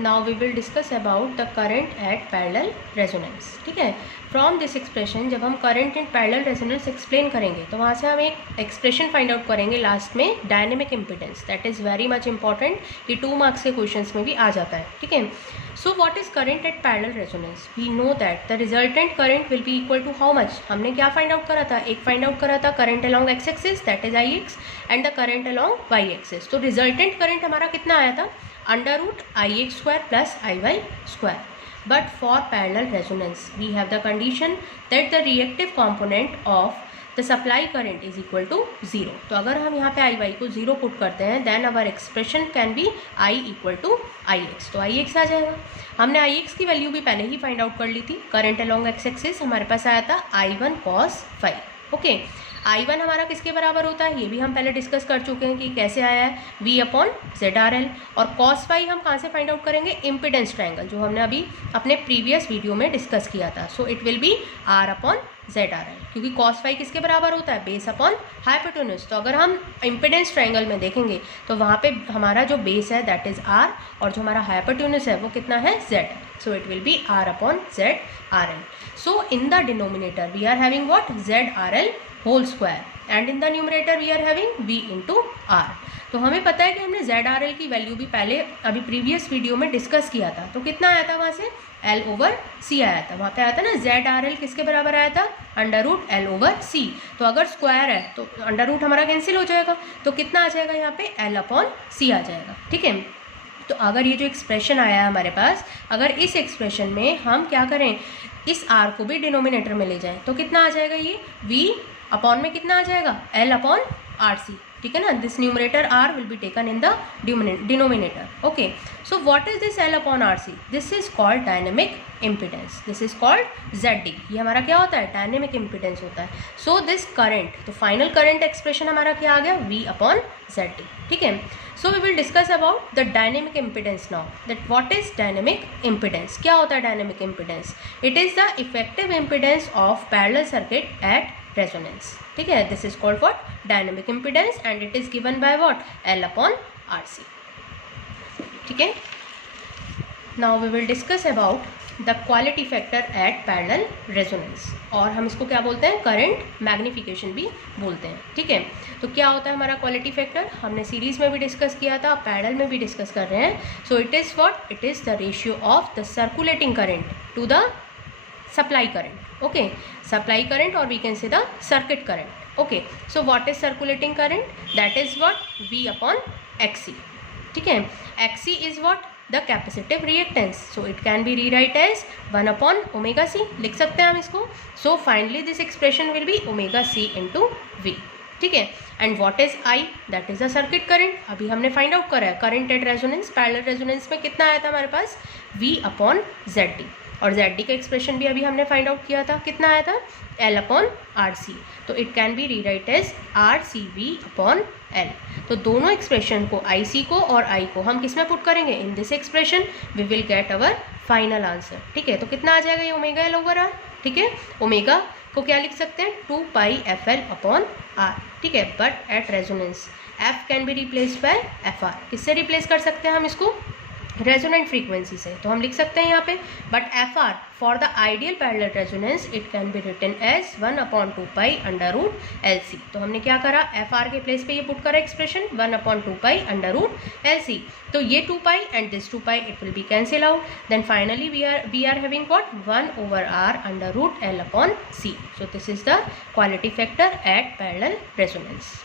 Now we will discuss about the current at parallel resonance. ठीक है, from this expression जब हम current in parallel resonance explain करेंगे तो वहाँ से हम एक एक्सप्रेशन फाइंड आउट करेंगे लास्ट में, dynamic impedance. That is very much important, ये 2 मार्क्स के क्वेश्चंस में भी आ जाता है। ठीक है, so what is current at parallel resonance? We know that the resultant current will be equal to how much? हमने क्या फाइंड आउट करा था? एक फाइंड आउट करा था current along X axis, that is I X, and the current along Y axis. तो resultant current हमारा कितना आया था? √IX² + IY². But for parallel resonance, we have the condition that the reactive component of the supply current is equal to 0. तो अगर हम यहाँ पे IY को 0 पुट करते हैं, then our expression can be I equal to IX. तो IX आ जाएगा। हमने IX की वैल्यू भी पहले ही फाइंड आउट कर ली थी। करंट अलॉन्ग एक्स एक्सिस हमारे पास आया था I1 cos phi. Okay, I1 हमारा किसके बराबर होता है? ये भी हम पहले डिस्कस कर चुके हैं कि कैसे आया है, V/ZRL। और cos phi हम कहाँ से फाइंड आउट करेंगे? इम्पिडेंस ट्रायंगल, जो हमने अभी अपने प्रीवियस वीडियो में डिस्कस किया था। So it will B R/ZRL, क्योंकि cos phi किसके बराबर होता है? Base upon hypotenuse. तो अगर हम इम्पिडेंस ट्रायंगल में देखेंगे तो वहाँ पे हमारा जो बेस है दैट इज R, और जो हमारा हाइपोटेन्यूज है वो कितना है? Z। So it will be R/ZRL. So in the denominator we are having what? ZRL whole square, and in the numerator we are having V into R. तो हमें पता है कि हमने ZRL की वैल्यू भी पहले अभी प्रीवियस वीडियो में डिस्कस किया था। तो कितना आया था वहाँ से? L/C आया था। वहाँ पे आया था ना ZRL किसके बराबर आया था? √L/C। तो अगर स्क्वायर है तो अंडर हमारा कैंसिल हो जाएगा, तो कितना आ जाएगा यहाँ पे? L/C आ जाएगा। ठीक है, तो अगर ये जो एक्सप्रेशन आया है हमारे पास, अगर इस एक्सप्रेशन में हम क्या करें, इस R को भी डिनोमिनेटर में ले जाएं तो कितना आ जाएगा? ये V अपॉन में कितना आ जाएगा? L/RC। ठीक है ना, this numerator R will be taken in the denominator. Okay, so what is this L/RC? This is called dynamic impedance. This is called ZD। ये हमारा क्या होता है? डायनेमिक इम्पिडेंस होता है। सो दिस करंट, तो फाइनल करंट एक्सप्रेशन हमारा क्या आ गया? V/ZD। ठीक है, so we will discuss about the dynamic impedance now. That what is dynamic impedance? क्या होता है dynamic impedance? It is the effective impedance of parallel circuit at resonance. ठीक है, this is called what? Dynamic impedance, and it is given by what? L/RC। ठीक है, now we will discuss about the quality factor at parallel resonance, और हम इसको क्या बोलते हैं? करंट मैग्निफिकेशन भी बोलते हैं। ठीक है, तो क्या होता है हमारा क्वालिटी फैक्टर? हमने सीरीज में भी डिस्कस किया था, पैरेलल में भी डिस्कस कर रहे हैं। So it is what? It is the ratio of the circulating current to the supply current. Okay, supply current, और we can say the circuit current. Okay, so what is circulating current? That is what? V/XC। ठीक है, XC is what? The capacitive reactance. So it can be rewrite as 1/ωc, लिख सकते हैं हम इसको। So finally this expression will be ωc × V। ठीक है, and what is I? That is the circuit current. अभी हमने फाइंड आउट करा है current at resonance, parallel resonance में कितना आया था हमारे पास? V/ZD, और ZD का एक्सप्रेशन भी अभी हमने फाइंड आउट किया था, कितना आया था? L/RC। तो it can be rewrite as RCV/L। तो दोनों एक्सप्रेशन को, IC को और I को, हम किस में पुट करेंगे? In this expression we will get our final answer. ठीक है, तो कितना आ जाएगा ये? ωL/R। ठीक है, ओमेगा को क्या लिख सकते हैं? 2πFL/R। ठीक है, but at resonance F can be replaced by FR। किससे रिप्लेस कर सकते हैं हम इसको? रेजोनेंट फ्रीक्वेंसी से। तो हम लिख सकते हैं यहाँ पे, but FR for the ideal parallel resonance it can be written as 1/2π√LC। तो हमने क्या करा? FR के प्लेस पे ये पुट करा एक्सप्रेशन 1/2π√LC। तो ये 2π and this 2π it will be cancel out, then finally we are having what? 1/R √L/C। So this is the quality factor at parallel resonance.